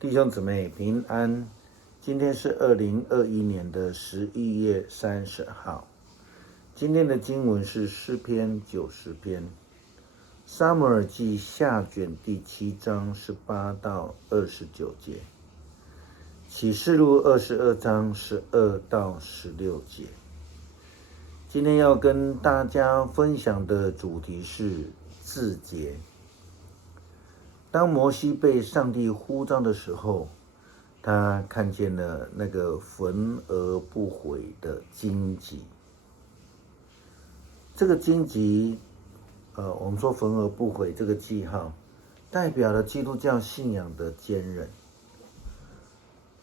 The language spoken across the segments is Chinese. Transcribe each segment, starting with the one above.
弟兄姊妹平安，今天是2021年的11月30号。今天的经文是诗篇90篇，撒母耳记下卷第7章18到29节，启示录22章12到16节。今天要跟大家分享的主题是自洁。当摩西被上帝呼召的时候，他看见了那个焚而不毁的荆棘。这个荆棘，我们说焚而不毁这个记号，代表了基督教信仰的坚韧，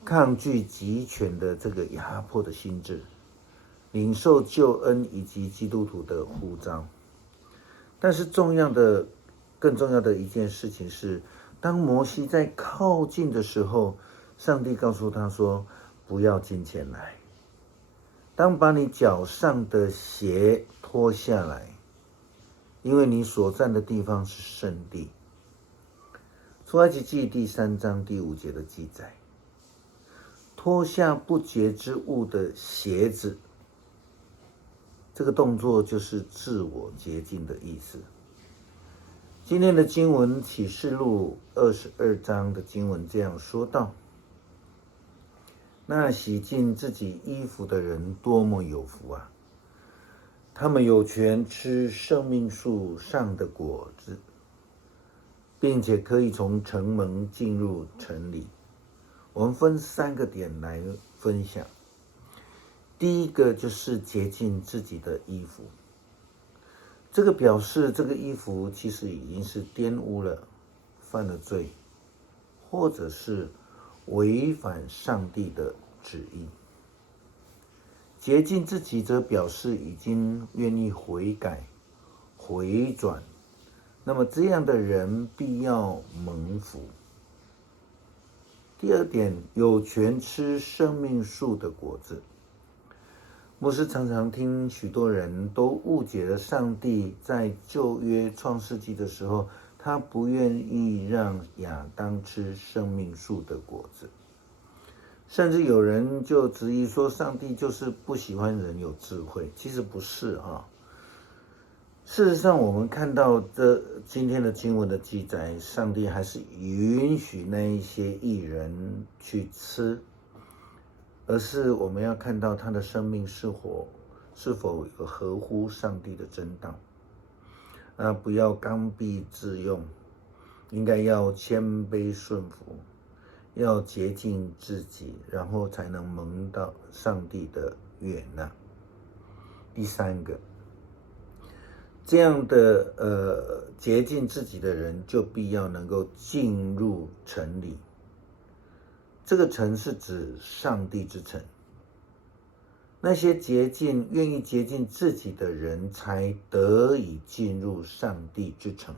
抗拒极权的这个压迫的心智，领受救恩以及基督徒的呼召。但是更重要的一件事情是，当摩西在靠近的时候，上帝告诉他说，不要近前来。当把你脚上的鞋脱下来，因为你所站的地方是圣地。出埃及记第3章第5节的记载，脱下不洁之物的鞋子，这个动作就是自我洁净的意思。今天的经文启示录22章的经文这样说道：那洗净自己衣服的人多么有福啊！他们有权吃生命树上的果子，并且可以从城门进入城里。我们分3个点来分享。第一个就是洁净自己的衣服，这个表示这个衣服其实已经是玷污了，犯了罪，或者是违反上帝的旨意。洁净自己则表示已经愿意悔改、回转，那么这样的人必要蒙福。第二点，有权吃生命树的果子。牧师常常听许多人都误解了上帝在旧约创世纪的时候，他不愿意让亚当吃生命树的果子，甚至有人就质疑说上帝就是不喜欢人有智慧。其实不是啊。事实上我们看到今天的经文的记载，上帝还是允许那一些义人去吃，而是我们要看到他的生命是否有合乎上帝的真道。不要刚愎自用，应该要谦卑顺服，要洁净自己，然后才能蒙到上帝的悦纳。第3个，这样的洁净自己的人，就必要能够进入城里。这个城是指上帝之城，那些愿意洁净自己的人，才得以进入上帝之城。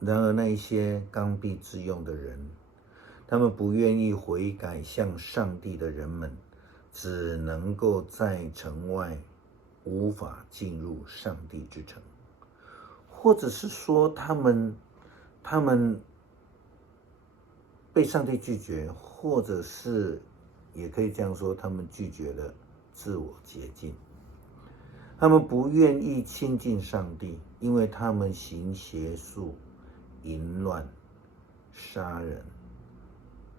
然而那些刚愎自用的人，他们不愿意悔改向上帝的人们，只能够在城外，无法进入上帝之城。或者是说他们被上帝拒绝，或者是也可以这样说，他们拒绝了自我洁净。他们不愿意亲近上帝，因为他们行邪术、淫乱、杀人、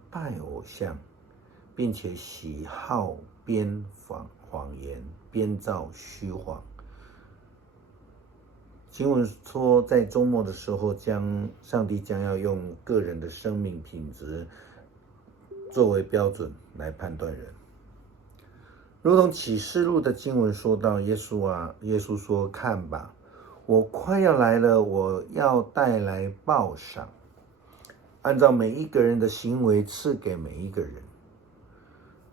拜偶像，并且喜好编谎言，编造虚谎。经文说，在周末的时候，上帝将要用个人的生命品质作为标准来判断人。如同启示录的经文说到，耶稣说，看吧，我快要来了，我要带来报赏，按照每一个人的行为赐给每一个人。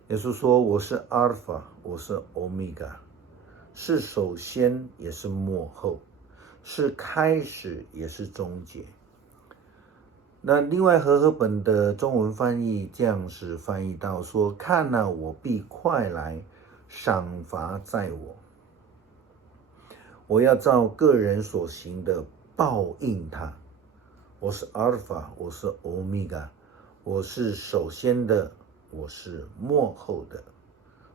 耶稣说，我是阿尔法，我是欧米伽，是首先也是末后，是开始也是终结。那另外和合本的中文翻译这样子翻译到说，看啊，我必快来，赏罚在我，我要照个人所行的报应他。我是阿尔法，我是欧米伽，我是首先的，我是末后的，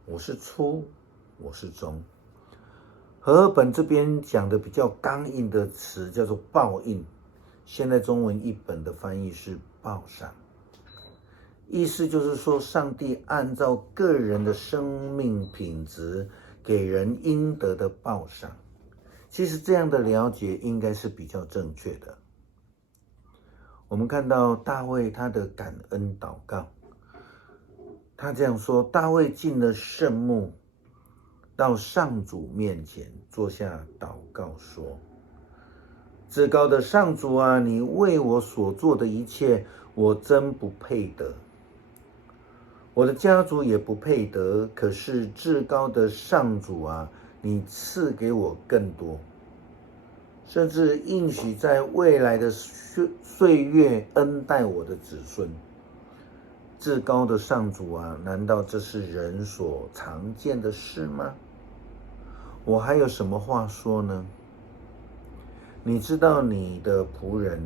我是初，我是终。和合本这边讲的比较刚硬的词叫做报应，现在中文译本的翻译是报赏。意思就是说，上帝按照个人的生命品质给人应得的报赏。其实这样的了解应该是比较正确的。我们看到大卫他的感恩祷告，他这样说：大卫进了圣幕，到上主面前坐下祷告说：至高的上主啊，你为我所做的一切，我真不配得，我的家族也不配得，可是至高的上主啊，你赐给我更多，甚至应许在未来的岁月恩待我的子孙。至高的上主啊，难道这是人所常见的事吗？我还有什么话说呢？你知道你的仆人，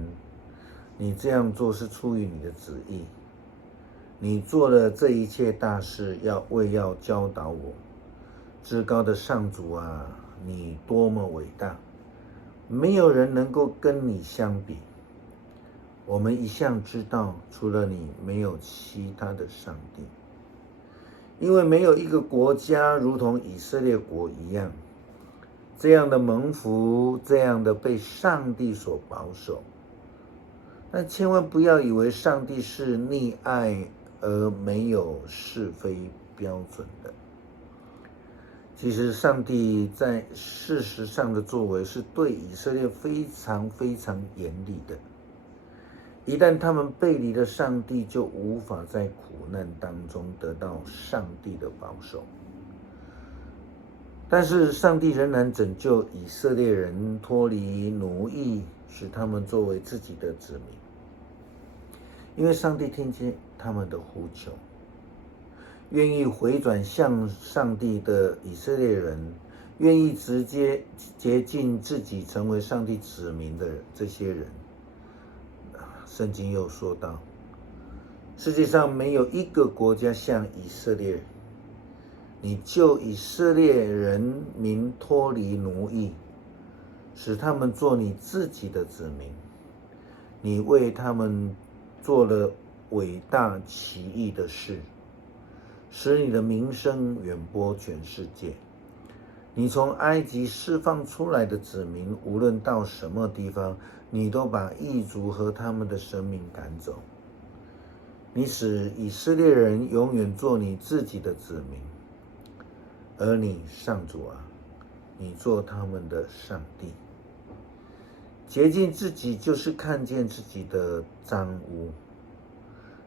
你这样做是出于你的旨意。你做了这一切大事，要教导我。至高的上主啊，你多么伟大，没有人能够跟你相比。我们一向知道，除了你，没有其他的上帝，因为没有一个国家如同以色列国一样，这样的蒙福，这样的被上帝所保守。但千万不要以为上帝是溺爱而没有是非标准的。其实上帝在事实上的作为是对以色列非常非常严厉的。一旦他们背离了上帝，就无法在苦难当中得到上帝的保守。但是上帝仍然拯救以色列人脱离奴役，使他们作为自己的子民。因为上帝听见他们的呼求，愿意回转向上帝的以色列人，愿意直接洁净自己成为上帝子民的这些人，圣经又说到，世界上没有一个国家像以色列，你救以色列人民脱离奴役，使他们做你自己的子民，你为他们做了伟大奇异的事，使你的名声远播全世界。你从埃及释放出来的子民，无论到什么地方，你都把异族和他们的生命赶走。你使以色列人永远做你自己的子民，而你上主啊，你做他们的上帝。洁净自己就是看见自己的脏污，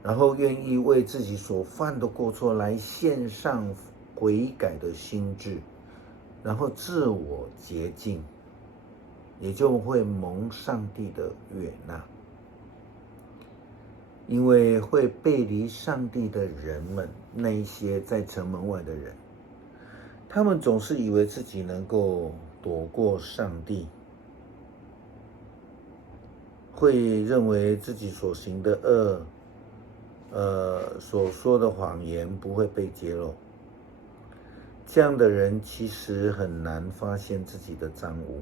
然后愿意为自己所犯的过错来献上悔改的心志，然后自我洁净，也就会蒙上帝的悦纳。因为会背离上帝的人们，那一些在城门外的人，他们总是以为自己能够躲过上帝，会认为自己所行的恶，所说的谎言不会被揭露。这样的人其实很难发现自己的脏污，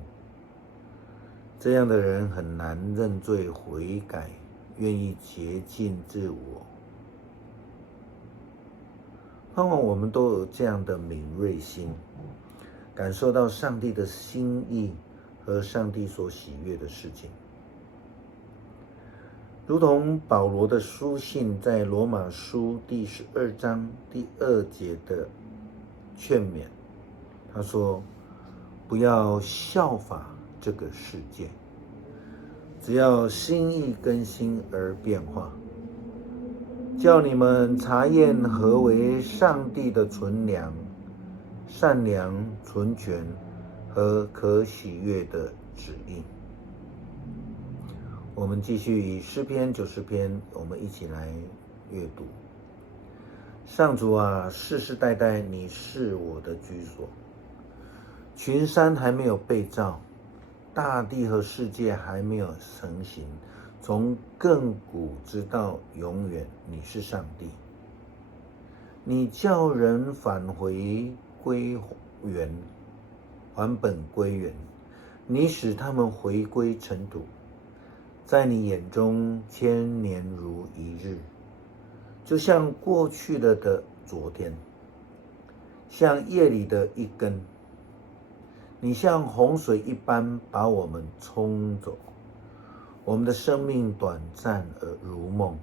这样的人很难认罪悔改，愿意洁净自我。盼望我们都有这样的敏锐心，感受到上帝的心意和上帝所喜悦的事情。如同保罗的书信在罗马书第12章第2节的劝勉，他说：不要效法这个世界，只要心意更新而变化，叫你们查验何为上帝的纯良、善良、纯全和可喜悦的旨意。我们继续以诗篇90篇，我们一起来阅读。上主啊，世世代代你是我的居所。群山还没有被造，大地和世界还没有成型，从亘古直到永远，你是上帝。你叫人返回归原，还本归元，你使他们回归尘土。在你眼中，千年如一日，就像过去了的昨天，像夜里的一更。你像洪水一般把我们冲走，我们的生命短暂而如梦。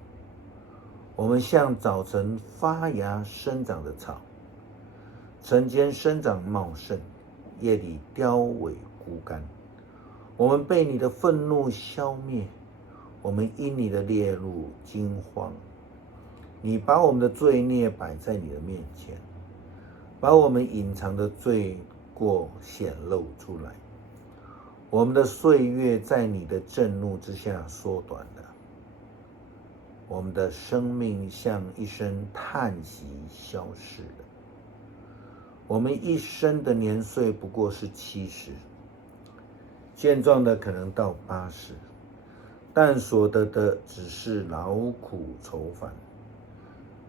我们像早晨发芽生长的草，晨间生长茂盛，夜里凋萎枯干。我们被你的愤怒消灭，我们因你的烈怒惊慌。你把我们的罪孽摆在你的面前，把我们隐藏的罪过显露出来。我们的岁月在你的震怒之下缩短了，我们的生命像一声叹息消失了。我们一生的年岁不过是70，健壮的可能到80，但所得的只是劳苦愁烦。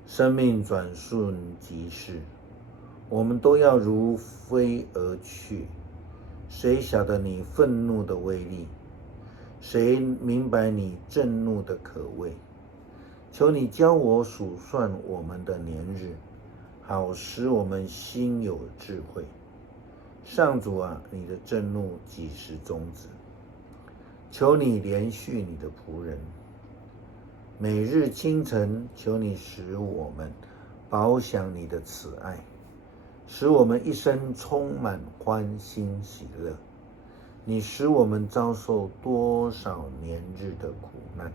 生命转瞬即逝，我们都要如飞而去。谁晓得你愤怒的威力？谁明白你震怒的可畏？求你教我数算我们的年日，好使我们心有智慧。上主啊，你的震怒几时终止？求你怜恤你的仆人。每日清晨，求你使我们饱享你的慈爱，使我们一生充满欢欣喜乐。你使我们遭受多少年日的苦难？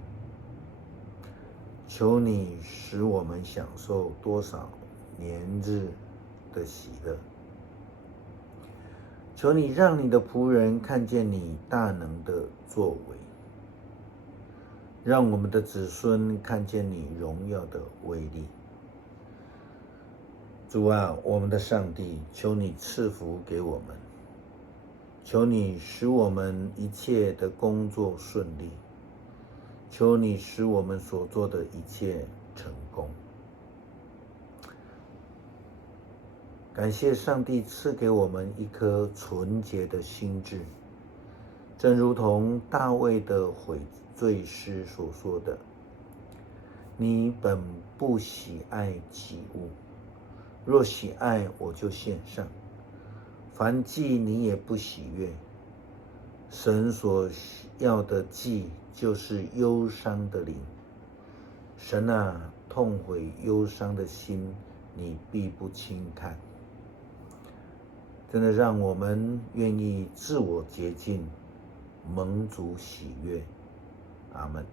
求你使我们享受多少年日的喜乐。求你让你的仆人看见你大能的作为，让我们的子孙看见你荣耀的威力。主啊，我们的上帝，求你赐福给我们，求你使我们一切的工作顺利，求你使我们所做的一切成功。感谢上帝赐给我们一颗纯洁的心智，正如同大卫的悔罪诗所说的：你本不喜爱祭物，若喜爱，我就献上。凡祭你也不喜悦。神所要的祭就是忧伤的灵。神啊，痛悔忧伤的心，你必不轻看。真的让我们愿意自我洁净，蒙主喜悦。阿们。